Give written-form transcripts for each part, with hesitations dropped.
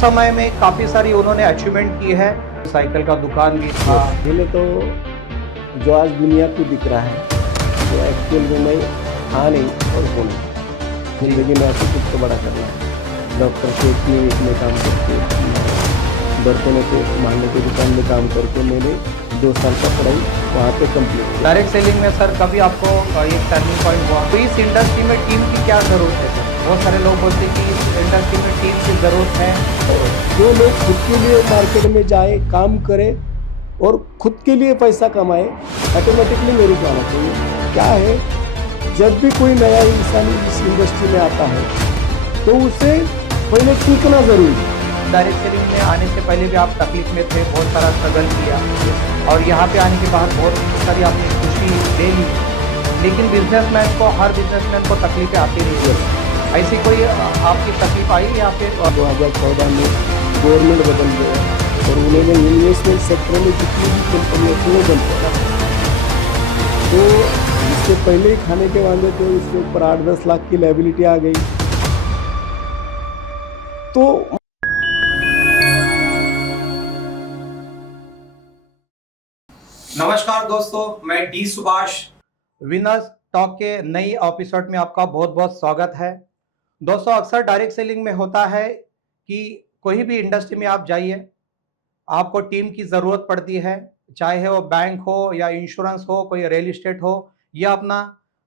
समय में काफ़ी सारी उन्होंने अचीवमेंट की है। साइकिल का दुकान भी था। पहले तो जो आज दुनिया को दिख रहा है वो एक्चुअल में मैं था नहीं और हूँ नहीं। जिंदगी में ऐसे कुछ तो बड़ा करना है। डॉक्टर के क्लिनिक में काम करके, बर्तनों के मांगने की दुकान में काम करके मैंने 2 साल का पढ़ाई वहाँ पे कंप्लीट किया। डायरेक्ट सेलिंग में सर कभी आपको ये टर्निंग पॉइंट हुआ? तो इस इंडस्ट्री में टीम की क्या ज़रूरत है सर? बहुत सारे लोग बोलते हैं कि इस इंडस्ट्री में टीम की ज़रूरत है। जो लोग खुद के लिए मार्केट में जाए, काम करे और खुद के लिए पैसा कमाए, ऑटोमेटिकली मेरे को आना चाहिए। क्या है, जब भी कोई नया इंसान इस इंडस्ट्री में आता है तो उसे पहले सीखना जरूरी है। डायरेक्ट सेलिंग में आने से पहले भी आप तकलीफ में थे, बहुत सारा स्ट्रगल किया और यहाँ पे आने के बाद बहुत सारी आपने खुशी ले ली। लेकिन बिजनेसमैन को, हर बिजनेसमैन को तकलीफें आती रही है। ऐसी कोई आपकी तकलीफ आई या फिर 2014 में गवर्नमेंट बदल गया और उन्होंने इन्वेस्टमेंट सेक्टर में जितनी भी कंपनियाँ थी वो बंद करा। तो इससे पहले ही खाने के वादे थे, उसके ऊपर 8-10 लाख की लायबिलिटी आ गई। तो नमस्कार दोस्तों, मैं डी सुभाष विनर्स टॉक के नई एपिसोड में आपका बहुत बहुत स्वागत है। दोस्तों, अक्सर डायरेक्ट सेलिंग में होता है कि कोई भी इंडस्ट्री में आप जाइए, आपको टीम की ज़रूरत पड़ती है। चाहे वो बैंक हो या इंश्योरेंस हो, कोई रियल इस्टेट हो या अपना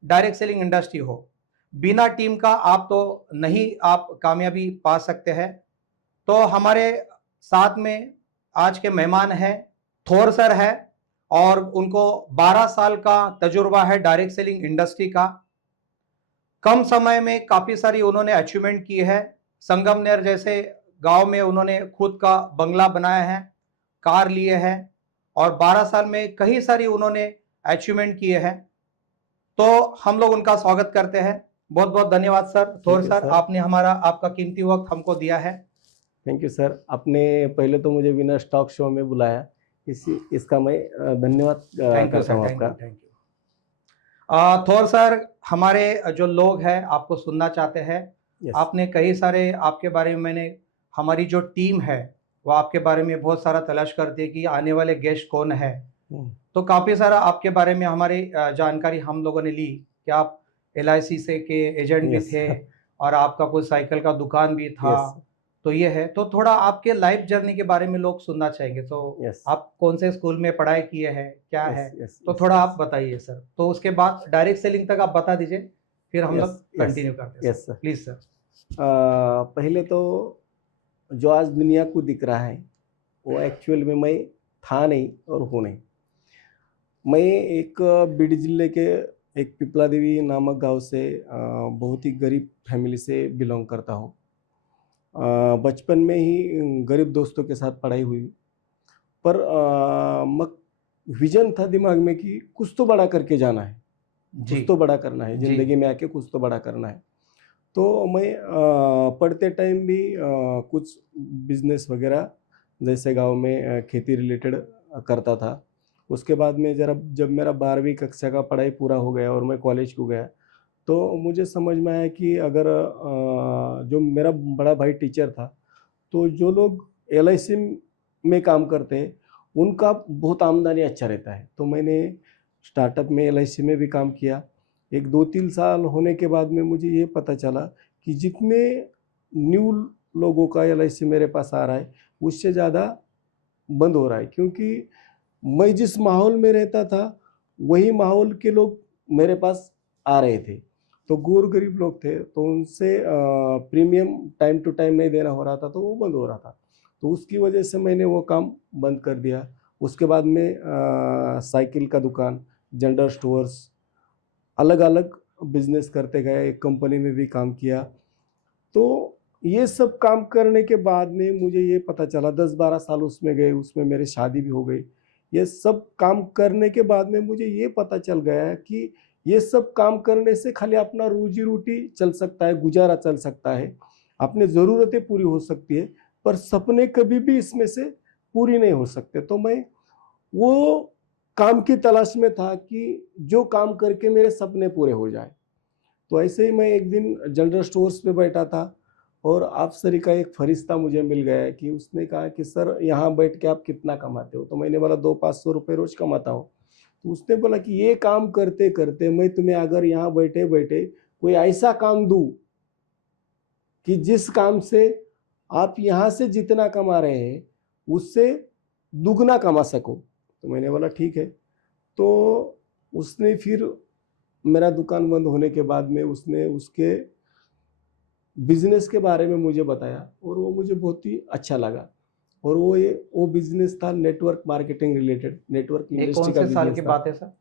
डायरेक्ट सेलिंग इंडस्ट्री हो, बिना टीम का आप तो नहीं आप कामयाबी पा सकते हैं। तो हमारे साथ में आज के मेहमान हैं, थोर सर है और उनको 12 साल का तजुर्बा है डायरेक्ट सेलिंग इंडस्ट्री का। कम समय में काफ़ी सारी उन्होंने अचीवमेंट की है। संगमनेर जैसे गांव में उन्होंने खुद का बंगला बनाया है, कार लिए हैं और 12 साल में कई सारी उन्होंने अचीवमेंट किए हैं। तो हम लोग उनका स्वागत करते हैं। बहुत बहुत धन्यवाद सर, थोर सर, आपने आपका कीमती वक्त हमको दिया है। Thank you sir. आपने पहले तो मुझे विनर स्टॉक शो में बुलाया, इसका मैं धन्यवाद करता हूँ आपका। Thank you Thor sir. हमारे जो लोग हैं आपको सुनना चाहते हैं। Yes. आपने कई सारे, आपके बारे में मैंने, हमारी जो टीम है वो आपके बारे में बहुत सारा तलाश करती है कि आने वाले गेस्ट कौन है। तो काफ़ी सारा आपके बारे में हमारी जानकारी हम लोगों ने ली कि आप LIC से के एजेंट भी थे और आपका कोई साइकिल का दुकान भी था। तो ये है, तो थोड़ा आपके लाइफ जर्नी के बारे में लोग सुनना चाहेंगे। तो आप कौन से स्कूल में पढ़ाई किए हैं, क्या है, तो थोड़ा आप बताइए सर। तो उसके बाद डायरेक्ट सेलिंग तक आप बता दीजिए, फिर हम लोग कंटिन्यू करते हैं। Sir please sir. पहले तो जो आज दुनिया को दिख रहा है वो एक्चुअल में मैं था नहीं और हूँ नहीं। मैं एक बीड जिले के एक पिपला देवी नामक गांव से बहुत ही गरीब फैमिली से बिलोंग करता हूँ। बचपन में ही गरीब दोस्तों के साथ पढ़ाई हुई, पर विजन था दिमाग में कि कुछ तो बड़ा करके जाना है, कुछ तो बड़ा करना है जिंदगी में आके, कुछ तो बड़ा करना है। तो मैं पढ़ते टाइम भी कुछ बिजनेस वगैरह जैसे गांव में खेती रिलेटेड करता था। उसके बाद में जब मेरा 12वीं कक्षा का पढ़ाई पूरा हो गया और मैं कॉलेज को गया तो मुझे समझ में आया कि अगर जो मेरा बड़ा भाई टीचर था, तो जो लोग LIC में काम करते हैं उनका बहुत आमदनी अच्छा रहता है। तो मैंने स्टार्टअप में LIC में भी काम किया। एक 2-3 साल होने के बाद में मुझे ये पता चला कि जितने न्यू लोगों का LIC मेरे पास आ रहा है उससे ज़्यादा बंद हो रहा है, क्योंकि मैं जिस माहौल में रहता था वही माहौल के लोग मेरे पास आ रहे थे। तो गोर गरीब लोग थे, तो उनसे प्रीमियम टाइम टू टाइम नहीं देना हो रहा था, तो वो बंद हो रहा था। तो उसकी वजह से मैंने वो काम बंद कर दिया। उसके बाद में साइकिल का दुकान, जनरल स्टोर्स, अलग अलग बिजनेस करते गए, एक कंपनी में भी काम किया। तो ये सब काम करने के बाद में मुझे ये पता चला, 10-12 साल उसमें गए, उसमें मेरी शादी भी हो गई। ये सब काम करने के बाद में मुझे ये पता चल गया कि ये सब काम करने से खाली अपना रोजी रोटी चल सकता है, गुजारा चल सकता है, अपनी ज़रूरतें पूरी हो सकती है, पर सपने कभी भी इसमें से पूरी नहीं हो सकते। तो मैं वो काम की तलाश में था कि जो काम करके मेरे सपने पूरे हो जाए। तो ऐसे ही मैं एक दिन जनरल स्टोर्स पे बैठा था और अफसरी का एक फरिश्ता मुझे मिल गया कि उसने कहा कि सर यहाँ बैठ के आप कितना कमाते हो? तो मैंने बोला 200-500 रुपये रोज कमाता हूँ। तो उसने बोला कि ये काम करते करते मैं तुम्हें अगर यहाँ बैठे बैठे कोई ऐसा काम दूं कि जिस काम से आप यहाँ से जितना कमा रहे हैं उससे दुगना कमा सको। तो मैंने बोला ठीक है। तो उसने फिर मेरा दुकान बंद होने के बाद में उसने उसके बिजनेस के बारे में मुझे बताया और वो मुझे बहुत ही अच्छा लगा। और वो बिजनेस था नेटवर्क मार्केटिंग रिलेटेड, नेटवर्क ये इंडस्ट्री कौन का से साल बिजनेस की था। बात है सर?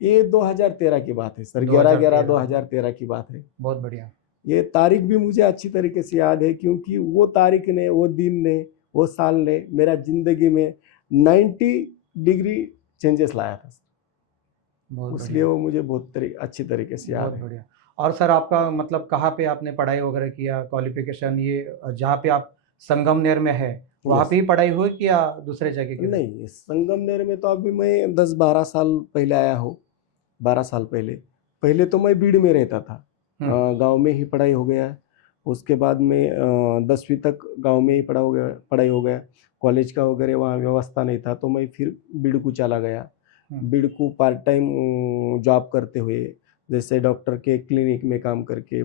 ये 2013 की बात है सर, 2013 11/11/2013 की बात है। बहुत बढ़िया। ये तारीख भी मुझे अच्छी तरीके से याद है क्योंकि वो तारीख ने, वो दिन ने, वो साल ने मेरा जिंदगी में 90 डिग्री चेंजेस लाया था बहुत इसलिए बढ़िया। वो मुझे बहुत अच्छी तरीके से याद बहुत है। बढ़िया। और सर आपका मतलब कहाँ पे आपने पढ़ाई वगैरह किया, क्वालिफिकेशन ये जहाँ पे आप संगमनेर में है वहाँ यस। पे ही पढ़ाई हुई कि या दूसरे जगह के? नहीं, संगमनेर में तो अभी मैं 10-12 साल पहले आया हूँ। 12 साल पहले पहले तो मैं बीड़ में रहता था। गांव में ही पढ़ाई हो गया। उसके बाद में 10वीं तक गांव में ही पढ़ाई हो गया। कॉलेज का वगैरह वहाँ व्यवस्था नहीं था तो मैं फिर बीड़ को चला गया। बीड़ को पार्ट टाइम जॉब करते हुए, जैसे डॉक्टर के क्लिनिक में काम करके,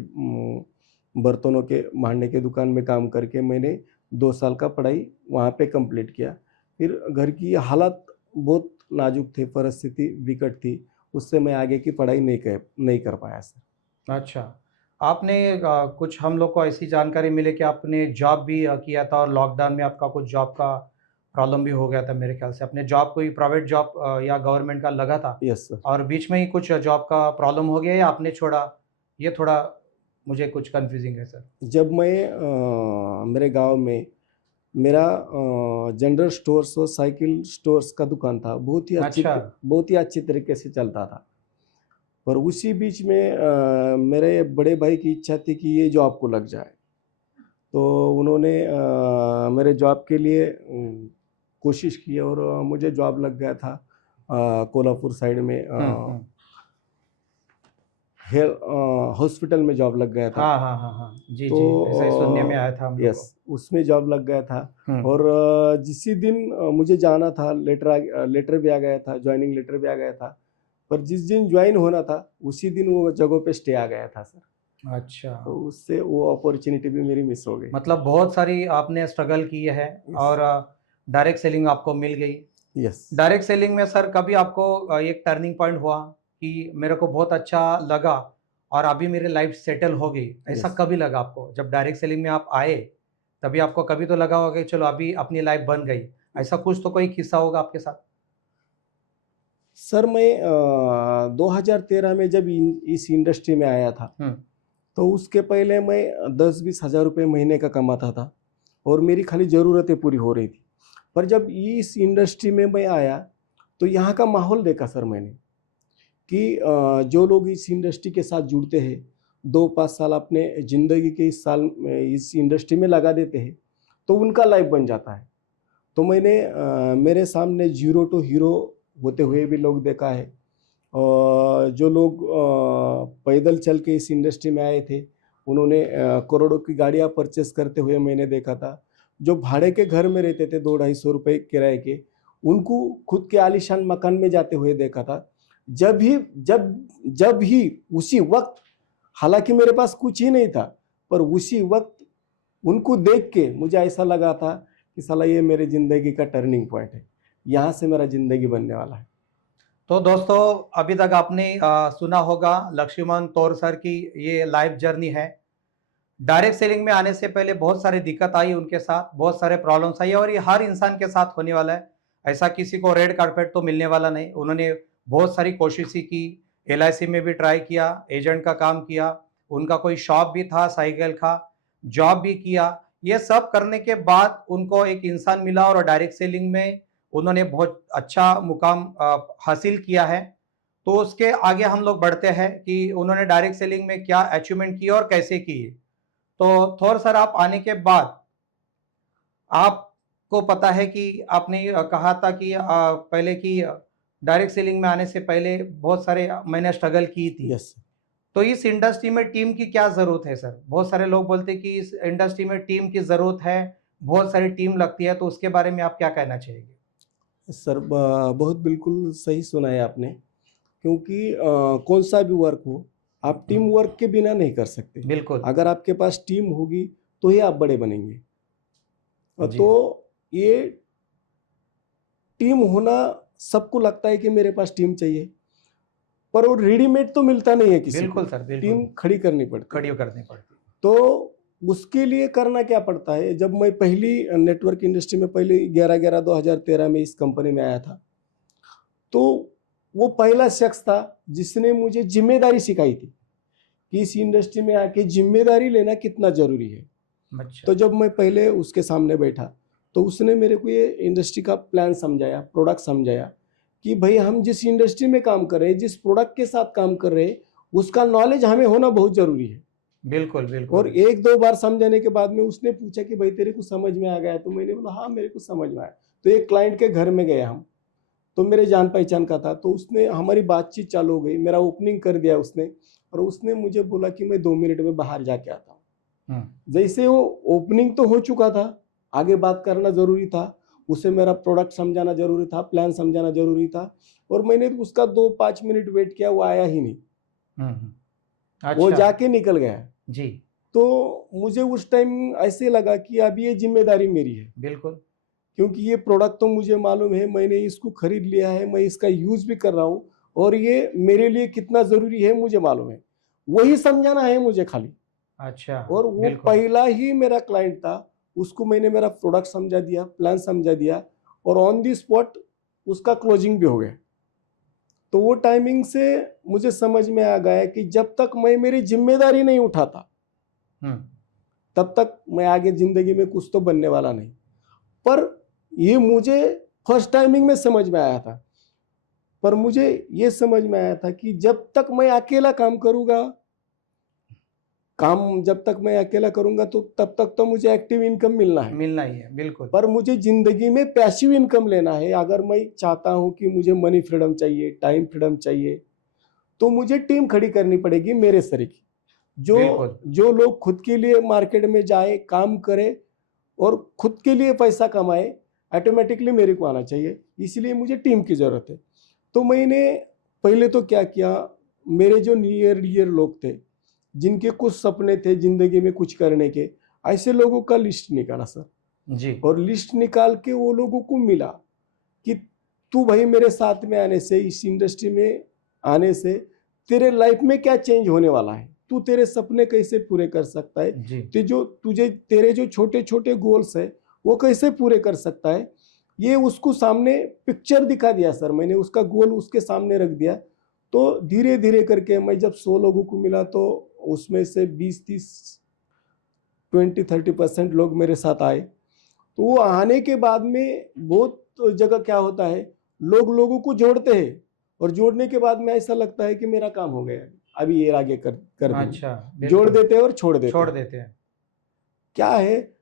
बर्तनों के मांडने के दुकान में काम करके मैंने 2 साल का पढ़ाई वहाँ पे कंप्लीट किया। फिर घर की हालत बहुत नाजुक थे, परिस्थिति विकट थी, उससे मैं आगे की पढ़ाई नहीं कर पाया सर। अच्छा। आपने कुछ हम लोग को ऐसी जानकारी मिली कि आपने जॉब भी किया था और लॉकडाउन में आपका कुछ जॉब का प्रॉब्लम भी हो गया था मेरे ख्याल से। अपने जॉब कोई प्राइवेट जॉब या गवर्नमेंट का लगा था यस सर। और बीच में ही कुछ जॉब का प्रॉब्लम हो गया या आपने छोड़ा? ये थोड़ा मुझे कुछ कंफ्यूजिंग है सर। जब मैं मेरे गांव में मेरा जनरल स्टोर्स और साइकिल स्टोर्स का दुकान था, अच्छा। बहुत ही अच्छी तरीके से चलता था। पर उसी बीच में मेरे बड़े भाई की इच्छा थी कि ये जॉब को लग जाए। तो उन्होंने मेरे जॉब के लिए कोशिश की और मुझे जॉब लग गया था कोल्हापुर साइड में हॉस्पिटल में जॉब लग गया था। हाँ हाँ हाँ हाँ जी तो जी, ऐसा ही सुनने में आया था हम लोग यस, उसमें जॉब लग गया था। को। और जिसी दिन मुझे जाना था, लेटर भी आ गया था, ज्वाइनिंग लेटर भी आ गया था। पर जिस दिन ज्वाइन होना था उसी दिन वो जगह पे स्टे आ गया था सर। अच्छा। तो उससे वो अपॉर्चुनिटी भी मेरी मिस हो गई। मतलब बहुत सारी आपने स्ट्रगल की है और डायरेक्ट सेलिंग आपको मिल गई। यस। डायरेक्ट सेलिंग में सर कभी आपको एक टर्निंग पॉइंट हुआ कि मेरे को बहुत अच्छा लगा और अभी मेरी लाइफ सेटल हो गई, ऐसा यस। कभी लगा आपको? जब डायरेक्ट सेलिंग में आप आए तभी आपको कभी तो लगा होगा कि चलो अभी अपनी लाइफ बन गई, ऐसा कुछ तो कोई किस्सा होगा आपके साथ? सर मैं 2013 में जब इस इंडस्ट्री में आया था तो उसके पहले मैं 10-20 हज़ार रुपये महीने का कमाता था और मेरी खाली ज़रूरतें पूरी हो रही थी। पर जब इस इंडस्ट्री में मैं आया तो यहाँ का माहौल देखा सर मैंने कि जो लोग इस इंडस्ट्री के साथ जुड़ते हैं, 2-5 साल अपने ज़िंदगी के इस इंडस्ट्री में लगा देते हैं तो उनका लाइफ बन जाता है। तो मैंने मेरे सामने ज़ीरो टू हीरो होते हुए भी लोग देखा है। और जो लोग पैदल चल के इस इंडस्ट्री में आए थे उन्होंने करोड़ों की गाड़ियां परचेस करते हुए मैंने देखा था। जो भाड़े के घर में रहते थे 200-250 रुपये किराए के, उनको खुद के आलीशान मकान में जाते हुए देखा था। जब ही उसी वक्त, हालांकि मेरे पास कुछ ही नहीं था, पर उसी वक्त उनको देख के मुझे ऐसा लगा था कि साला ये मेरी ज़िंदगी का टर्निंग पॉइंट है, यहाँ से मेरा ज़िंदगी बनने वाला है। तो दोस्तों अभी तक आपने सुना होगा लक्ष्मण तौर सर की ये लाइफ जर्नी है। डायरेक्ट सेलिंग में आने से पहले बहुत सारी दिक्कत आई उनके साथ, बहुत सारे प्रॉब्लम्स आई और ये हर इंसान के साथ होने वाला है। ऐसा किसी को रेड कारपेट तो मिलने वाला नहीं। उन्होंने बहुत सारी कोशिशें की, LIC में भी ट्राई किया, एजेंट का काम किया, उनका कोई शॉप भी था साइकिल का, जॉब भी किया। ये सब करने के बाद उनको एक इंसान मिला और डायरेक्ट सेलिंग में उन्होंने बहुत अच्छा मुकाम हासिल किया है। तो उसके आगे हम लोग बढ़ते हैं कि उन्होंने डायरेक्ट सेलिंग में क्या अचीवमेंट किया और कैसे किए। तो थोर सर आप आने के बाद आपको पता है कि आपने कहा था कि पहले की डायरेक्ट सेलिंग में आने से पहले बहुत सारे मैंने स्ट्रगल की थी। यस। तो इस इंडस्ट्री में टीम की क्या जरूरत है सर? बहुत सारे लोग बोलते हैं कि इस इंडस्ट्री में टीम की जरूरत है, बहुत सारी टीम लगती है, तो उसके बारे में आप क्या कहना चाहेंगे? सर बहुत बिल्कुल सही सुना है आपने, क्योंकि कौन सा भी वर्क हो आप टीम वर्क के बिना नहीं कर सकते। बिल्कुल। अगर आपके पास टीम होगी तो ही आप बड़े बनेंगे। जी। तो ये टीम होना, सबको लगता है कि मेरे पास टीम चाहिए, पर वो रेडीमेड तो मिलता नहीं है किसी को। बिल्कुल सर, बिल्कुल। टीम खड़ी करनी पड़ती है। खड़ी करनी पड़ती। तो उसके लिए करना क्या पड़ता है, जब मैं पहली नेटवर्क इंडस्ट्री में पहले 11/11/2013 में इस कंपनी में आया था, तो वो पहला शख्स था जिसने मुझे जिम्मेदारी सिखाई थी कि इस इंडस्ट्री में आके जिम्मेदारी लेना कितना जरूरी है। अच्छा। तो जब मैं पहले उसके सामने बैठा तो उसने मेरे को ये इंडस्ट्री का प्लान समझाया, प्रोडक्ट समझाया कि भाई हम जिस इंडस्ट्री में काम कर रहे हैं, जिस प्रोडक्ट के साथ काम कर रहे हैं, उसका नॉलेज हमें होना बहुत जरूरी है। बिल्कुल बिल्कुल। और एक दो बार समझाने के बाद में उसने पूछा कि भाई तेरे को समझ में आ गया? तो मैंने बोला हाँ मेरे को समझ में आया। तो एक क्लाइंट के घर में गए हम, तो मेरे जान पहचान का था, तो उसने हमारी बातचीत चालू हो गई, मेरा ओपनिंग कर दिया उसने, और उसने मुझे बोला कि मैं 2 मिनट में बाहर जाके आता हूँ। जैसे वो ओपनिंग तो हो चुका था, आगे बात करना जरूरी था, उसे मेरा प्रोडक्ट समझाना जरूरी था, प्लान समझाना जरूरी था, और मैंने उसका 2-5 मिनट वेट किया, वो आया ही नहीं। वो अच्छा। जाके निकल गया जी। तो मुझे उस टाइम ऐसे लगा कि अब ये जिम्मेदारी मेरी है, बिल्कुल। क्योंकि ये प्रोडक्ट तो मुझे मालूम है, मैंने इसको खरीद लिया है, मैं इसका यूज भी कर रहा हूँ, और ये मेरे लिए कितना जरूरी है मुझे मालूम है, वही समझाना है मुझे खाली। अच्छा। और वो बिल्कुल। पहला ही मेरा क्लाइंट था, उसको मैंने मेरा प्रोडक्ट समझा दिया, प्लान समझा दिया, और ऑन दी स्पॉट उसका क्लोजिंग भी हो गया। तो वो टाइमिंग से मुझे समझ में आ गया कि जब तक मैं मेरी जिम्मेदारी नहीं उठाता तब तक मैं आगे जिंदगी में कुछ तो बनने वाला नहीं। पर ये मुझे फर्स्ट टाइमिंग में समझ में आया था, पर मुझे ये समझ में आया था कि जब तक मैं अकेला काम करूंगा, काम जब तक मैं अकेला करूंगा तो तब तक तो मुझे एक्टिव इनकम मिलना ही है। बिल्कुल। पर मुझे जिंदगी में पैसिव इनकम लेना है। अगर मैं चाहता हूं कि मुझे मनी फ्रीडम चाहिए, टाइम फ्रीडम चाहिए, तो मुझे टीम खड़ी करनी पड़ेगी मेरे सरीकी। जो लोग खुद के लिए मार्केट में जाए, काम करे और खुद के लिए पैसा कमाए, ऑटोमेटिकली मेरे को आना चाहिए। इसलिए मुझे टीम की जरूरत है। तो मैंने पहले तो क्या किया, मेरे जो नियर डियर लोग थे, जिनके कुछ सपने थे जिंदगी में कुछ करने के, ऐसे लोगों का लिस्ट निकाला सर जी। और लिस्ट निकाल के वो लोगों को मिला कि तू भाई मेरे साथ में आने से, इस इंडस्ट्री में आने से तेरे लाइफ में क्या चेंज होने वाला है, तू तेरे सपने कैसे पूरे कर सकता है, तेरे जो छोटे छोटे गोल्स है वो कैसे पूरे कर सकता है, ये उसको सामने पिक्चर दिखा दिया सर। मैंने उसका गोल उसके सामने रख दिया। तो धीरे धीरे करके मैं जब 100 लोगों को मिला तो उसमें से 20-30-20-30% लोग मेरे साथ आए। तो वो आने के बाद में बहुत जगह क्या होता है, लोग लोगों को जोड़ते हैं और जोड़ने के बाद में ऐसा लगता है कि मेरा काम हो गया, अभी ये आगे कर देंगे। अच्छा। जोड़ देते हैं और छोड़ देते हैं। क्या है,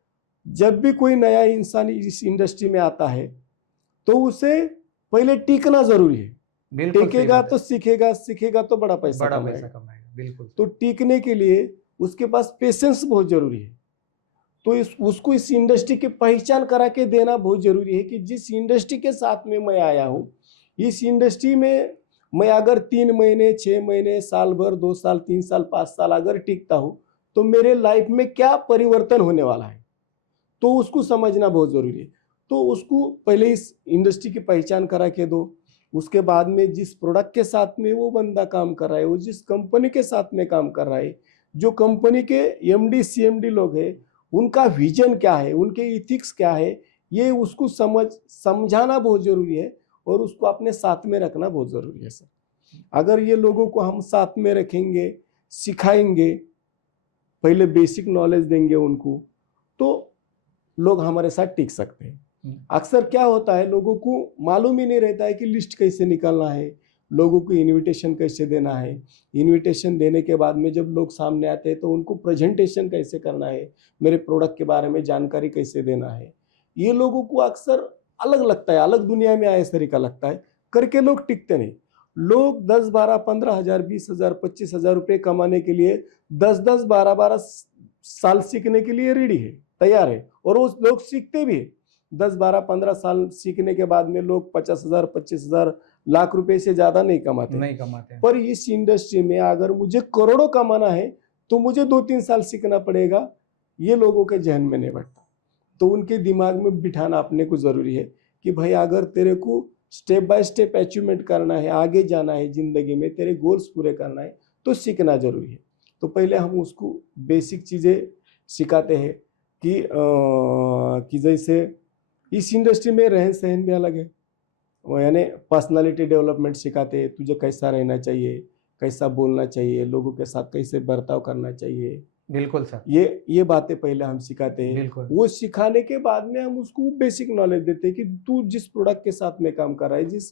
जब भी कोई नया इंसान इस इंडस्ट्री में आता है तो उसे पहले टीकना जरूरी है। टिकेगा तो सीखेगा, सीखेगा तो बड़ा पैसा कमाएगा। बिल्कुल। तो टीकने के लिए उसके पास पेशेंस बहुत जरूरी है। तो उसको इस इंडस्ट्री की पहचान करा के देना बहुत जरूरी है कि जिस इंडस्ट्री के साथ में मैं आया हूँ, इस इंडस्ट्री में मैं अगर 3 महीने, 6 महीने, साल भर, 2 साल, 3 साल, 5 साल अगर टिकता हूँ तो मेरे लाइफ में क्या परिवर्तन होने वाला है, तो उसको समझना बहुत जरूरी है। तो उसको पहले इस इंडस्ट्री की पहचान करा के दो। उसके बाद में जिस प्रोडक्ट के साथ में वो बंदा काम कर रहा है, वो जिस कंपनी के साथ में काम कर रहा है, जो कंपनी के एमडी सीएमडी लोग हैं, उनका विजन क्या है, उनके इथिक्स क्या है, ये उसको समझाना बहुत जरूरी है और उसको अपने साथ में रखना बहुत जरूरी है सर। अगर ये लोगों को हम साथ में रखेंगे, सिखाएंगे, पहले बेसिक नॉलेज देंगे उनको, तो लोग हमारे साथ टिक सकते हैं। अक्सर क्या होता है, लोगों को मालूम ही नहीं रहता है कि लिस्ट कैसे निकालना है, लोगों को इनविटेशन कैसे देना है, इनविटेशन देने के बाद में जब लोग सामने आते हैं तो उनको प्रेजेंटेशन कैसे करना है, मेरे प्रोडक्ट के बारे में जानकारी कैसे देना है, ये लोगों को अक्सर अलग लगता है, अलग दुनिया में आए तरीका लगता है, करके लोग टिकते नहीं। लोग 10-12-15 हज़ार, 20 हज़ार, 25 हज़ार रुपये कमाने के लिए 10-10, 12-12 साल सीखने के लिए रेडी है, तैयार है, और वो लोग सीखते भी है। 10-12-15 साल सीखने के बाद में लोग 50 हज़ार, 25 हज़ार, लाख रुपए से ज्यादा नहीं कमाते। पर इस इंडस्ट्री में अगर मुझे करोड़ों कमाना है तो मुझे 2-3 साल सीखना पड़ेगा, ये लोगों के जहन में नहीं बैठता। तो उनके दिमाग में बिठाना अपने को जरूरी है कि भाई अगर तेरे को स्टेप बाय स्टेप अचीवमेंट करना है, आगे जाना है जिंदगी में, तेरे गोल्स पूरे करना है, तो सीखना जरूरी है। तो पहले हम उसको बेसिक चीजें सिखाते हैं कि जैसे इस इंडस्ट्री में रहन सहन भी अलग है, यानी पर्सनालिटी डेवलपमेंट सिखाते हैं, तुझे कैसा रहना चाहिए, कैसा बोलना चाहिए, लोगों के साथ कैसे बर्ताव करना चाहिए। बिल्कुल सर, ये बातें पहले हम सिखाते हैं। बिल्कुल। वो सिखाने के बाद में हम उसको बेसिक नॉलेज देते हैं कि तू जिस प्रोडक्ट के साथ में काम कर रहा है, जिस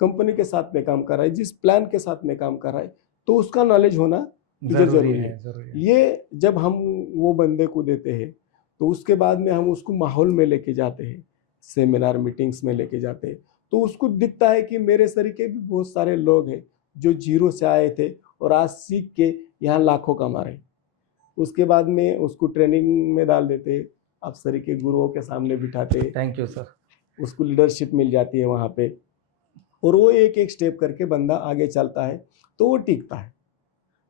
कंपनी के साथ में काम कर रहा है, जिस प्लान के साथ में काम कर रहा है, तो उसका नॉलेज होना तुझे जरूरी है। ये जब हम वो बंदे को देते हैं तो उसके बाद में हम उसको माहौल में लेके जाते हैं, सेमिनार मीटिंग्स में लेके जाते हैं, तो उसको दिखता है कि मेरे तरीके भी बहुत सारे लोग हैं जो जीरो से आए थे और आज सीख के यहाँ लाखों कमा रहे। उसके बाद में उसको ट्रेनिंग में डाल देते, अफसरी के गुरुओं के सामने बिठाते। Thank you sir. उसको लीडरशिप मिल जाती है वहाँ पे, और वो एक एक स्टेप करके बंदा आगे चलता है, तो वो टिकता है,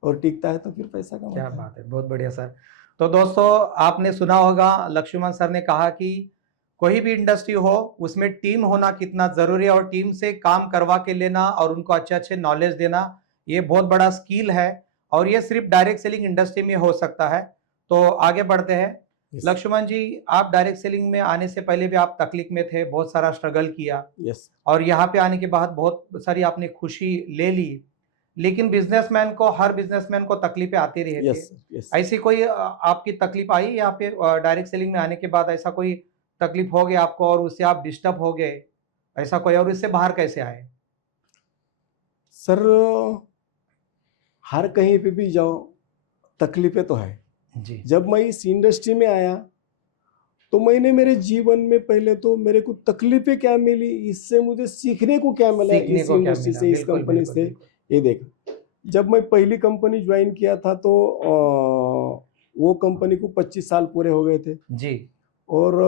और टिकता है तो फिर पैसा कमाता है। क्या बात है, बहुत बढ़िया सर। तो दोस्तों आपने सुना होगा, लक्ष्मण सर ने कहा कि कोई भी इंडस्ट्री हो उसमें टीम होना कितना जरूरी है, और टीम से काम करवा के लेना और उनको अच्छे अच्छे नॉलेज देना, ये बहुत बड़ा स्किल है, और ये सिर्फ डायरेक्ट सेलिंग इंडस्ट्री में हो सकता है। तो आगे बढ़ते हैं। लक्ष्मण जी, आप डायरेक्ट सेलिंग में आने से पहले भी आप तकलीफ में थे, बहुत सारा स्ट्रगल किया, और यहाँ पे आने के बाद बहुत सारी आपने खुशी ले ली, लेकिन बिजनेसमैन को, हर बिजनेसमैन को तकलीफें आती रहती है। ऐसी कोई आपकी तकलीफ आई यहाँ पे डायरेक्ट सेलिंग में आने के बाद? ऐसा कोई तकलीफ हो गया आपको और उससे आप डिस्टर्ब हो गए, ऐसा कोई, और इससे बाहर कैसे आए? सर हर कहीं पे भी जाओ तकलीफें तो है जी। जब मैं इस इंडस्ट्री में आया तो मैंने मेरे जीवन में पहले तो मेरे को तकलीफें क्या मिली, इससे मुझे सीखने को क्या मिला इस इंडस्ट्री से, इस कंपनी से, ये देखा। जब मैं पहली कंपनी ज्वाइन किया था तो वो कंपनी को 25 साल पूरे हो गए थे जी, और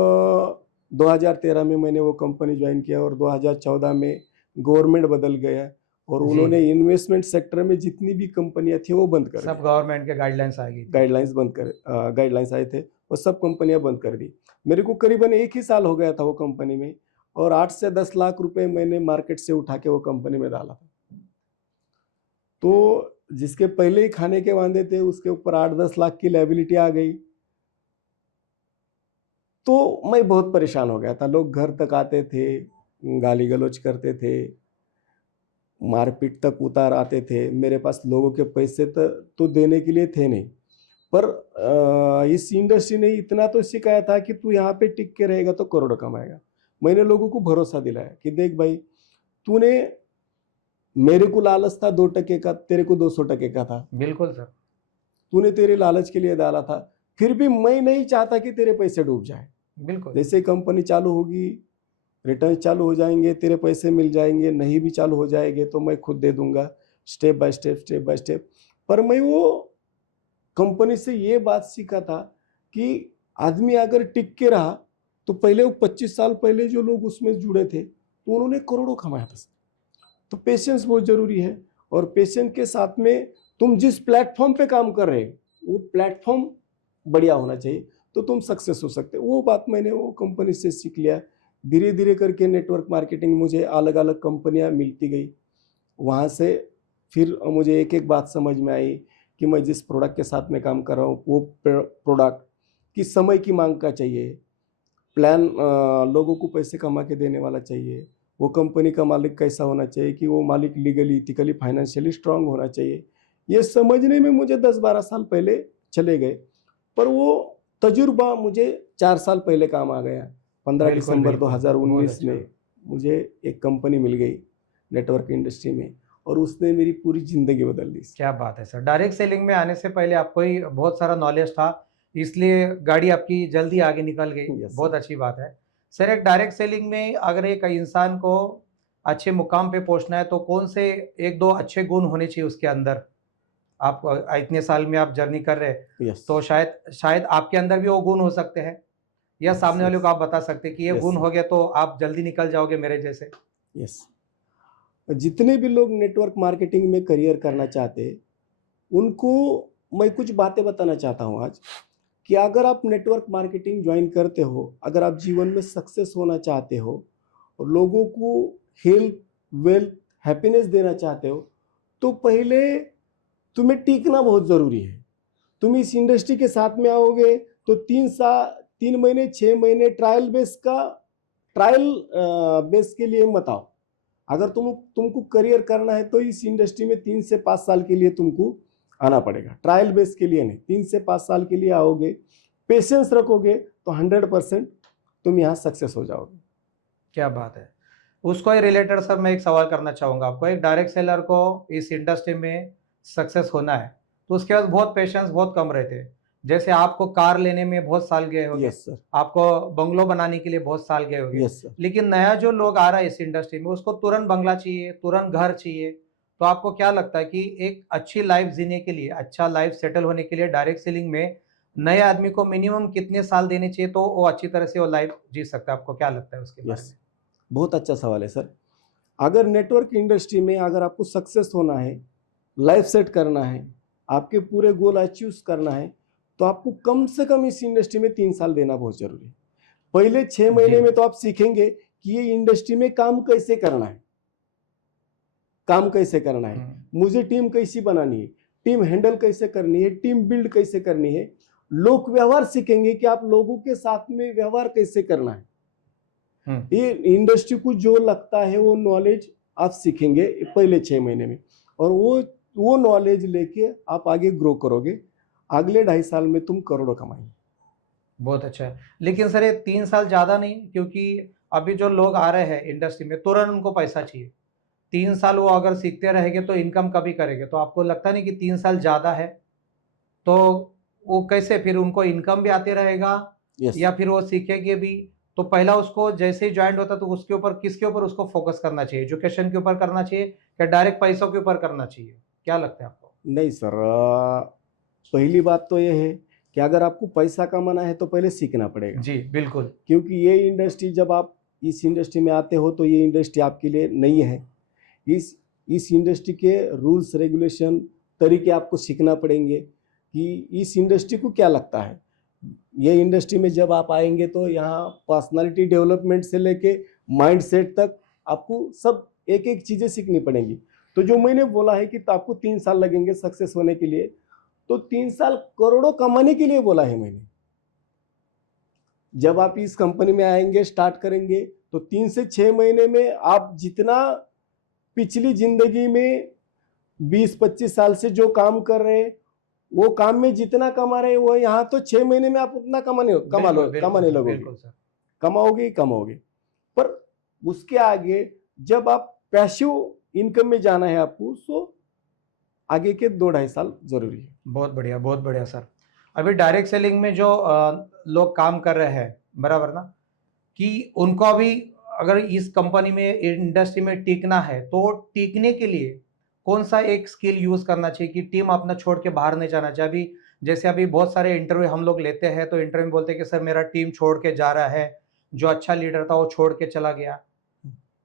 2013 में मैंने वो कंपनी ज्वाइन किया, और 2014 में गवर्नमेंट बदल गया और उन्होंने इन्वेस्टमेंट सेक्टर में जितनी भी कंपनियां थी वो बंद कर दी। सब गवर्नमेंट के गाइडलाइंस आ गई, गाइडलाइंस आए थे और सब कंपनियां बंद कर दी। मेरे को करीबन 1 ही साल हो गया था वो कंपनी में, और 8 से 10 लाख रुपए मैंने मार्केट से उठा के वो कंपनी में डाला था। तो जिसके पहले ही खाने के वांदे थे उसके ऊपर 8-10 लाख की लायबिलिटी आ गई, तो मैं बहुत परेशान हो गया था। लोग घर तक आते थे, गाली गलौज करते थे, मारपीट तक उतार आते थे। मेरे पास लोगों के पैसे तो देने के लिए थे नहीं, पर इस इंडस्ट्री ने इतना तो सिखाया था कि तू यहाँ पे टिक के रहेगा तो करोड़ों कमाएगा। मैंने लोगों को भरोसा दिलाया कि देख भाई, तूने, मेरे को लालच था 2 टके का, तेरे को 200 टके का था। बिल्कुल सर। तूने तेरे लालच के लिए डाला था, फिर भी मैं नहीं चाहता कि तेरे पैसे डूब जाए। बिल्कुल। जैसे कंपनी चालू होगी, रिटर्न चालू हो जाएंगे, तेरे पैसे मिल जाएंगे, नहीं भी चालू हो जाएंगे तो मैं खुद दे दूंगा, स्टेप बाय स्टेप। पर मैं वो कंपनी से ये बात सीखा था कि आदमी अगर टिक के रहा तो पहले वो 25 साल पहले जो लोग उसमें जुड़े थे तो उन्होंने करोड़ों कमाया था। तो पेशेंस बहुत जरूरी है, और पेशेंस के साथ में तुम जिस प्लेटफॉर्म पे काम कर रहे हो वो प्लेटफॉर्म बढ़िया होना चाहिए तो तुम सक्सेस हो सकते हो। वो बात मैंने वो कंपनी से सीख लिया। धीरे धीरे करके नेटवर्क मार्केटिंग मुझे अलग अलग कंपनियां मिलती गई, वहाँ से फिर मुझे एक एक बात समझ में आई कि मैं जिस प्रोडक्ट के साथ में काम कर रहा हूँ वो प्रोडक्ट किस समय की मांग का चाहिए, प्लान लोगों को पैसे कमा के देने वाला चाहिए, वो कंपनी का मालिक कैसा होना चाहिए कि वो मालिक लीगली, इथिकली, फाइनेंशियली स्ट्रांग होना चाहिए। ये समझने में मुझे 10-12 साल पहले चले गए, पर वो तजुर्बा मुझे 4 साल पहले काम आ गया। 15 दिसंबर 2019 में मुझे एक कंपनी मिल गई नेटवर्क इंडस्ट्री में, और उसने मेरी पूरी जिंदगी बदल दी। क्या बात है सर। डायरेक्ट सेलिंग में आने से पहले आपको ही बहुत सारा नॉलेज था, इसलिए गाड़ी आपकी जल्दी आगे निकल गई। बहुत अच्छी बात है सर। एक डायरेक्ट सेलिंग में अगर एक इंसान को अच्छे मुकाम पे पहुंचना है तो कौन से एक दो अच्छे गुण होने चाहिए उसके अंदर? आप इतने साल में आप जर्नी कर रहे हैं यस तो शायद शायद आपके अंदर भी वो गुण हो सकते हैं, या यस सामने वाले यस को आप बता सकते हैं कि ये यस गुण हो गया तो आप जल्दी निकल जाओगे मेरे जैसे। यस। जितने भी लोग नेटवर्क मार्केटिंग में करियर करना चाहते हैं उनको मैं कुछ बातें बताना चाहता हूँ आज, कि अगर आप नेटवर्क मार्केटिंग ज्वाइन करते हो, अगर आप जीवन में सक्सेस होना चाहते हो और लोगों को हेल्थ, वेल्थ, हैप्पीनेस देना चाहते हो, तो पहले तुम्हें टीकना बहुत ज़रूरी है। तुम इस इंडस्ट्री के साथ में आओगे तो 3 महीने 6 महीने ट्रायल बेस के लिए मत आओ। अगर तुमको करियर करना है तो इस इंडस्ट्री में 3 से 5 साल के लिए तुमको आना पड़ेगा, ट्रायल बेस के लिए नहीं। 3 से 5 साल के लिए आओगे, पेशेंस रखोगे तो 100% तुम यहाँ सक्सेस हो जाओगे। क्या बात है। उसको ही रिलेटेड सर मैं एक सवाल करना चाहूंगा आपको। एक डायरेक्ट सेलर को इस इंडस्ट्री में सक्सेस होना है तो उसके पास बहुत पेशेंस बहुत कम रहते हैं। जैसे आपको कार लेने में बहुत साल गए होंगे, यस सर, आपको बंगलो बनाने के लिए बहुत साल गए होंगे, यस सर। लेकिन नया जो लोग आ रहा है इस इंडस्ट्री में उसको तुरंत बंगला चाहिए, तुरंत घर चाहिए। तो आपको क्या लगता है कि एक अच्छी लाइफ जीने के लिए, अच्छा लाइफ सेटल होने के लिए डायरेक्ट सेलिंग में नए आदमी को मिनिमम कितने साल देने चाहिए तो वो अच्छी तरह से वो लाइफ जी सकता है? आपको क्या लगता है उसके बारे यस, में? बहुत अच्छा सवाल है सर। अगर नेटवर्क इंडस्ट्री में अगर आपको सक्सेस होना है, लाइफ सेट करना है, आपके पूरे गोल अचीव करना है, तो आपको कम से कम इस इंडस्ट्री में 3 साल देना बहुत जरूरी है। पहले 6 महीने जी। में तो आप सीखेंगे कि ये इंडस्ट्री में काम कैसे करना है, काम कैसे करना है, मुझे टीम कैसी बनानी है, टीम हैंडल कैसे करनी है, टीम बिल्ड कैसे करनी है, लोक व्यवहार सीखेंगे कि आप लोगों के साथ में व्यवहार कैसे करना है। ये इंडस्ट्री को जो लगता है वो नॉलेज आप सीखेंगे पहले 6 महीने में, और वो नॉलेज लेके आप आगे ग्रो करोगे। अगले 2.5 साल में तुम करोड़ों कमाएंगे। बहुत अच्छा है। लेकिन सर ये 3 साल ज्यादा नहीं, क्योंकि अभी जो लोग आ रहे हैं इंडस्ट्री में तुरंत उनको पैसा चाहिए। 3 साल वो अगर सीखते रहेंगे तो इनकम कभी करेंगे? तो आपको लगता नहीं कि 3 साल ज्यादा है? तो वो कैसे फिर उनको इनकम भी आते रहेगा, यस या फिर वो सीखेंगे भी? तो पहला उसको जैसे ही ज्वाइन होता तो उसके ऊपर किसके ऊपर उसको फोकस करना चाहिए? एजुकेशन के ऊपर करना चाहिए या डायरेक्ट पैसों के ऊपर करना चाहिए? क्या लगता है आपको? नहीं सर, पहली बात तो ये है कि अगर आपको पैसा कमाना है तो पहले सीखना पड़ेगा, जी बिल्कुल। क्योंकि ये इंडस्ट्री, जब आप इस इंडस्ट्री में आते हो तो ये इंडस्ट्री आपके लिए नई है। इस इंडस्ट्री के रूल्स रेगुलेशन तरीके आपको सीखना पड़ेंगे कि इस इंडस्ट्री को क्या लगता है। ये इंडस्ट्री में जब आप आएंगे तो यहाँ पर्सनालिटी डेवलपमेंट से लेके माइंड सेट तक आपको सब एक एक चीज़ें सीखनी पड़ेंगी। तो जो मैंने बोला है कि तो आपको 3 साल लगेंगे सक्सेस होने के लिए, तो 3 साल करोड़ों कमाने के लिए बोला है मैंने। जब आप इस कंपनी में आएंगे, स्टार्ट करेंगे, तो 3 से 6 महीने में आप जितना पिछली जिंदगी में 20-25 साल से जो काम कर रहे हैं, वो काम में जितना कमा रहे हैं, वो यहाँ तो 6 महीने में आप उतना बिल्कुल बिल्कुल कमाने सर, लगोगे। बिल्कुल सर। कमाओगे ही कमाओगे। पर उसके आगे जब आप पैसिव इनकम में जाना है आपको, सो आगे के 2-2.5 साल जरूरी है। बहुत बढ़िया सर। अभी डायरेक्ट सेलिंग में जो लोग काम कर रहे हैं, बराबर ना, कि उनको अभी अगर इस कंपनी में इंडस्ट्री में टिकना है तो टिकने के लिए कौन सा एक स्किल यूज करना चाहिए कि टीम अपना छोड़ के बाहर नहीं जाना चाहिए? अभी जैसे अभी बहुत सारे इंटरव्यू हम लोग लेते हैं तो इंटरव्यू में बोलते हैं कि सर मेरा टीम छोड़ के जा रहा है, जो अच्छा लीडर था वो छोड़ के चला गया।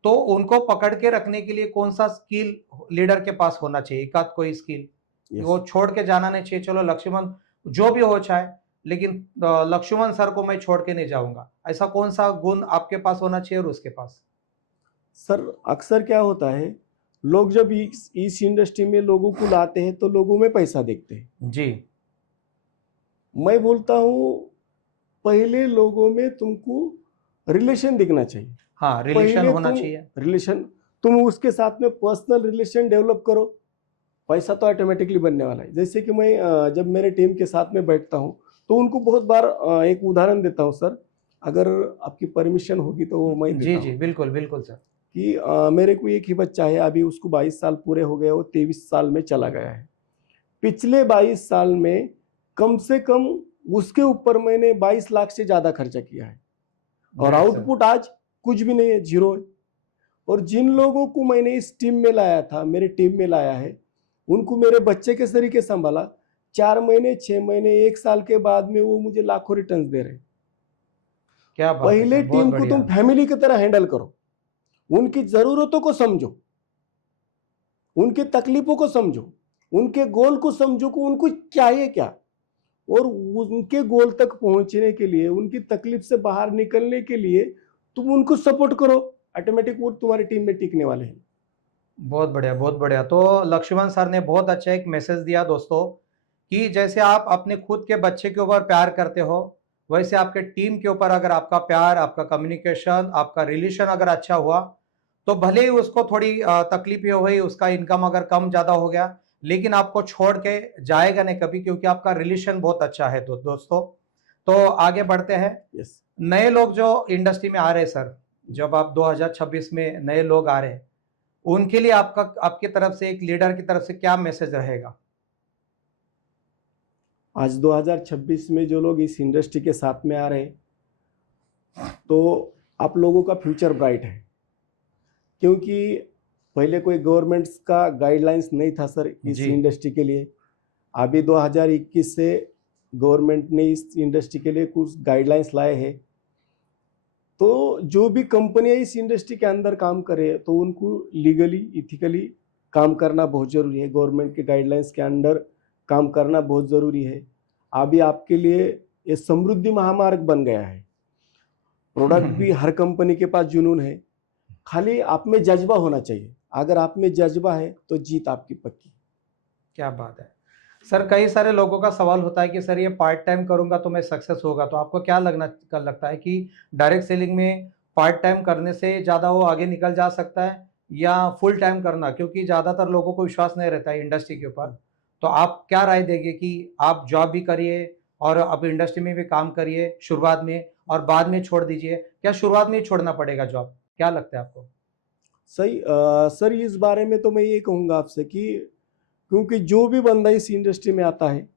तो उनको पकड़ के रखने के लिए कौन सा स्किल लीडर के पास होना चाहिए? एक आध कोई स्किल वो यस छोड़ के जाना नहीं चाहिए। चलो लक्ष्मण जो भी हो चाहे, लेकिन लक्ष्मण सर को मैं छोड़ के नहीं जाऊंगा, ऐसा कौन सा गुण आपके पास होना चाहिए और उसके पास? सर, अक्सर क्या होता है, लोग जब इस इंडस्ट्री में लोगों को लाते हैं तो लोगों में पैसा देखते हैं। जी। मैं बोलता हूँ पहले लोगों में तुमको रिलेशन दिखना चाहिए। हाँ, रिलेशन पहले होना तुम चाहिए। रिलेशन तुम उसके साथ में पर्सनल रिलेशन डेवलप करो, पैसा तो ऑटोमेटिकली बनने वाला है। जैसे कि मैं जब मेरे टीम के साथ में बैठता हूँ तो उनको बहुत बार एक उदाहरण देता हूँ सर, अगर आपकी परमिशन होगी तो वो मैं जी देता जी हूँ बिल्कुल बिल्कुल सर। कि मेरे को एक ही बच्चा है, अभी उसको 22 साल पूरे हो गए, वो 23 साल में चला गया है। पिछले 22 साल में कम से कम उसके ऊपर मैंने 22 लाख से ज्यादा खर्चा किया है, और ग्रेट सर। आउटपुट आज कुछ भी नहीं है, जीरो है। और जिन लोगों को मैंने इस टीम में लाया था, मेरे टीम में लाया है, उनको मेरे बच्चे के तरीके संभाला। 4 महीने, 6 महीने, 1 साल के बाद में वो मुझे लाखों रिटर्न्स दे रहे हैं। क्या बात है पहले सर, बहुत टीम को बढ़िया। तुम फैमिली की तरह हैंडल करो, उनकी जरूरतों को समझो, उनकी तकलीफों को समझो, उनके गोल को समझो कि उनको चाहिए क्या, और उनके गोल तक पहुंचने के लिए, उनकी तकलीफ से बाहर निकलने के लिए तुम उनको सपोर्ट करो। ऑटोमेटिक वो तुम्हारी टीम में टिकने वाले हैं। बहुत बढ़िया, बहुत बढ़िया। तो लक्ष्मण सर ने बहुत अच्छा एक मैसेज दिया दोस्तों, कि जैसे आप अपने खुद के बच्चे के ऊपर प्यार करते हो, वैसे आपके टीम के ऊपर अगर आपका प्यार, आपका कम्युनिकेशन, आपका रिलेशन अगर अच्छा हुआ, तो भले ही उसको थोड़ी तकलीफ ये हुई, उसका इनकम अगर कम ज़्यादा हो गया, लेकिन आपको छोड़ के जाएगा नहीं कभी, क्योंकि आपका रिलेशन बहुत अच्छा है। तो दोस्तों, तो आगे बढ़ते हैं। यस। नए लोग जो इंडस्ट्री में आ रहे हैं सर, जब आप 2026 में नए लोग आ रहे हैं, उनके लिए आपका, आपकी तरफ से, एक लीडर की तरफ से क्या मैसेज रहेगा? आज 2026 में जो लोग इस इंडस्ट्री के साथ में आ रहे हैं, तो आप लोगों का फ्यूचर ब्राइट है, क्योंकि पहले कोई गवर्नमेंट्स का गाइडलाइंस नहीं था सर इस जी। इंडस्ट्री के लिए। अभी 2021 से गवर्नमेंट ने इस इंडस्ट्री के लिए कुछ गाइडलाइंस लाए हैं। तो जो भी कंपनियां इस इंडस्ट्री के अंदर काम करे, तो उनको लीगली, इथिकली काम करना बहुत ज़रूरी है। गवर्नमेंट के गाइडलाइंस के अंडर काम करना बहुत ज़रूरी है। अभी आपके लिए ये समृद्धि महामार्ग बन गया है। प्रोडक्ट भी हर कंपनी के पास जुनून है, खाली आप में जज्बा होना चाहिए। अगर आप में जज्बा है तो जीत आपकी पक्की। क्या बात है सर। कई सारे लोगों का सवाल होता है कि सर ये पार्ट टाइम करूंगा तो मैं सक्सेस होगा, तो आपको क्या लगता है कि डायरेक्ट सेलिंग में पार्ट टाइम करने से ज़्यादा वो आगे निकल जा सकता है, या फुल टाइम करना? क्योंकि ज़्यादातर लोगों को विश्वास नहीं रहता है इंडस्ट्री के ऊपर। तो आप क्या राय देंगे कि आप जॉब भी करिए और अब इंडस्ट्री में भी काम करिए शुरुआत में, और बाद में छोड़ दीजिए? क्या शुरुआत में ही छोड़ना पड़ेगा जॉब? क्या लगता है आपको? सही सर, इस बारे में तो मैं ये कहूँगा आपसे कि क्योंकि जो भी बंदा इस इंडस्ट्री में आता है,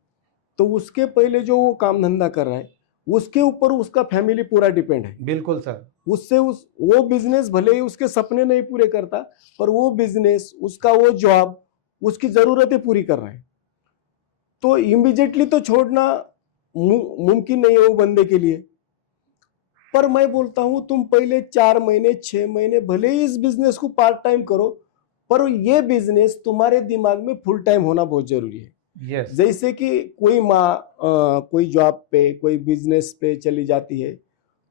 तो उसके पहले जो वो काम धंधा कर रहा है, उसके ऊपर उसका फैमिली पूरा डिपेंड है। बिल्कुल सर। उससे वो बिजनेस भले ही उसके सपने नहीं पूरे करता, पर वो बिजनेस, उसका वो जॉब, उसकी ज़रूरतें पूरी कर रहा है। तो इमीडिएटली तो छोड़ना मुमकिन नहीं है वो बंदे के लिए। पर मैं बोलता हूं, तुम पहले 4 महीने, 6 महीने भले ही इस बिजनेस को पार्ट टाइम करो, पर ये बिजनेस तुम्हारे दिमाग में फुल टाइम होना बहुत जरूरी है। यस। जैसे कि कोई माँ कोई जॉब पे, कोई बिजनेस पे चली जाती है,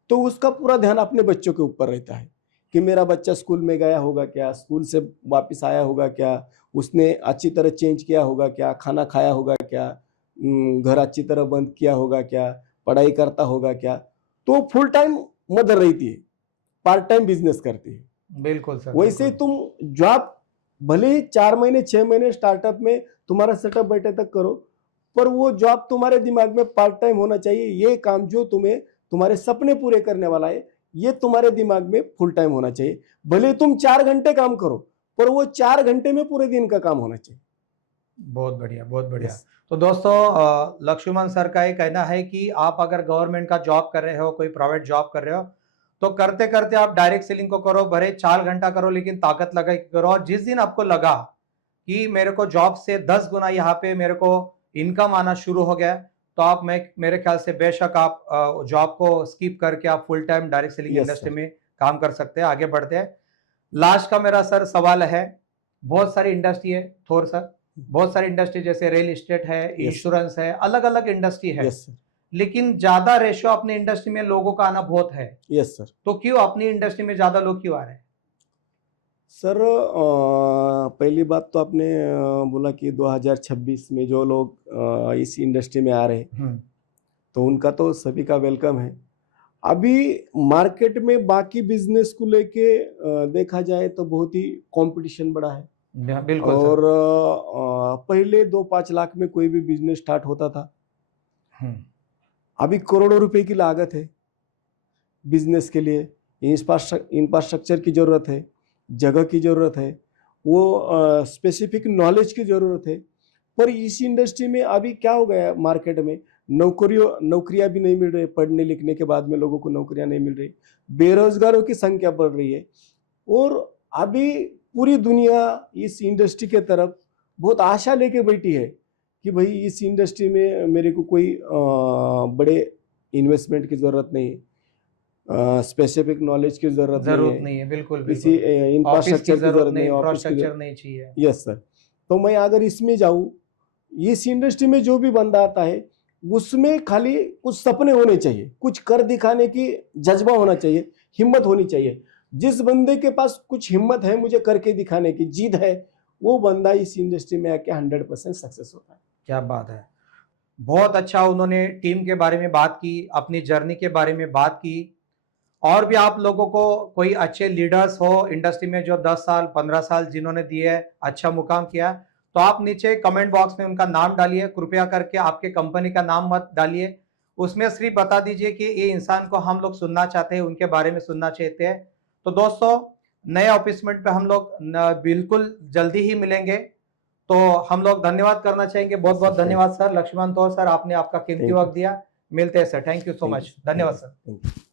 तो उसका पूरा ध्यान अपने बच्चों के ऊपर रहता है कि मेरा बच्चा स्कूल में गया होगा क्या, स्कूल से वापस आया होगा क्या, उसने अच्छी तरह चेंज किया होगा क्या, खाना खाया होगा क्या, घर अच्छी तरह बंद किया होगा क्या, पढ़ाई करता होगा क्या। तो फुल टाइम मदर रहती है, पार्ट टाइम बिजनेस करती है। बिल्कुल सर। वैसे बिल्कुल। तुम जॉब भले ही 4 महीने, 6 महीने स्टार्टअप में तुम्हारा सेटअप बैठे तक करो, पर वो जॉब तुम्हारे दिमाग में पार्ट टाइम होना चाहिए। ये काम जो तुम्हें तुम्हारे सपने पूरे करने वाला है, ये तुम्हारे दिमाग में फुल टाइम होना चाहिए। भले तुम 4 घंटे काम करो, पर वो 4 घंटे में पूरे दिन का काम होना चाहिए। बहुत बढ़िया, बहुत बढ़िया। यस। तो दोस्तों, लक्ष्मण सर का ये कहना है कि आप अगर गवर्नमेंट का जॉब कर रहे हो, कोई प्राइवेट जॉब कर रहे हो, तो करते करते आप डायरेक्ट सेलिंग को करो, भले 4 घंटा करो, लेकिन ताकत लगा के करो। और जिस दिन आपको लगा कि मेरे को जॉब से 10 गुना यहाँ पे मेरे को इनकम आना शुरू हो गया, तो आप, मेरे ख्याल से बेशक आप जॉब को स्किप करके आप full time direct selling yes industry sir. में काम कर सकते हैं। आगे बढ़ते हैं। लास्ट का मेरा सर सवाल है, बहुत सारी इंडस्ट्री है थोर सर, बहुत सारी इंडस्ट्री, जैसे रियल एस्टेट है, यस। इंश्योरेंस है, अलग अलग इंडस्ट्री है, यस सर। लेकिन ज्यादा रेशियो अपनी इंडस्ट्री में लोगों का आना बहुत है। Yes sir. तो क्यों अपनी इंडस्ट्री में ज्यादा लोग क्यों आ रहे हैं? सर, पहली बात तो आपने बोला कि 2026 में जो लोग इस इंडस्ट्री में आ रहे हैं, तो उनका तो सभी का वेलकम है। अभी मार्केट में बाकी बिजनेस को लेके देखा जाए तो बहुत ही कंपटीशन बढ़ा है। बिल्कुल और सर। पहले 2-5 लाख में कोई भी बिजनेस स्टार्ट होता था, हम्म। अभी करोड़ों रुपए की लागत है बिजनेस के लिए। इंफ्रास्ट्रक्चर की ज़रूरत है, जगह की ज़रूरत है, वो स्पेसिफिक नॉलेज की ज़रूरत है। पर इस इंडस्ट्री में अभी क्या हो गया, मार्केट में नौकरियां भी नहीं मिल रही। पढ़ने लिखने के बाद में लोगों को नौकरियां नहीं मिल रही, बेरोजगारों की संख्या बढ़ रही है। और अभी पूरी दुनिया इस इंडस्ट्री के तरफ बहुत आशा लेके बैठी है कि भाई इस इंडस्ट्री में मेरे को कोई बड़े इन्वेस्टमेंट की जरूरत नहीं, स्पेसिफिक नॉलेज की जरूरत नहीं है, बिल्कुल किसी इंफ्रास्ट्रक्चर की जरूरत नहीं, इंफ्रास्ट्रक्चर नहीं चाहिए। Yes sir. तो मैं अगर इसमें जाऊँ, इस इंडस्ट्री में जो भी बंदा आता है उसमें खाली कुछ सपने होने चाहिए, कुछ कर दिखाने की जज्बा होना चाहिए, हिम्मत होनी चाहिए। जिस बंदे के पास कुछ हिम्मत है, मुझे करके दिखाने की जिद है, वो बंदा इस इंडस्ट्री में आके 100% सक्सेस होता है। क्या बात है, बहुत अच्छा। उन्होंने टीम के बारे में बात की, अपनी जर्नी के बारे में बात की। और भी आप लोगों को कोई अच्छे लीडर्स हो इंडस्ट्री में जो 10 साल 15 साल जिन्होंने दिए, अच्छा मुकाम किया, तो आप नीचे कमेंट बॉक्स में उनका नाम डालिए। कृपया करके आपके कंपनी का नाम मत डालिए, उसमें सिर्फ बता दीजिए कि ये इंसान को हम लोग सुनना चाहते हैं, उनके बारे में सुनना चाहते हैं। तो दोस्तों, नए ऑफिसमेंट पे हम लोग बिल्कुल जल्दी ही मिलेंगे। तो हम लोग धन्यवाद करना चाहेंगे। बहुत बहुत धन्यवाद सर, लक्ष्मण तौर सर, आपने आपका कीमती वक्त दिया। मिलते हैं sir, thank you so much, धन्यवाद सर।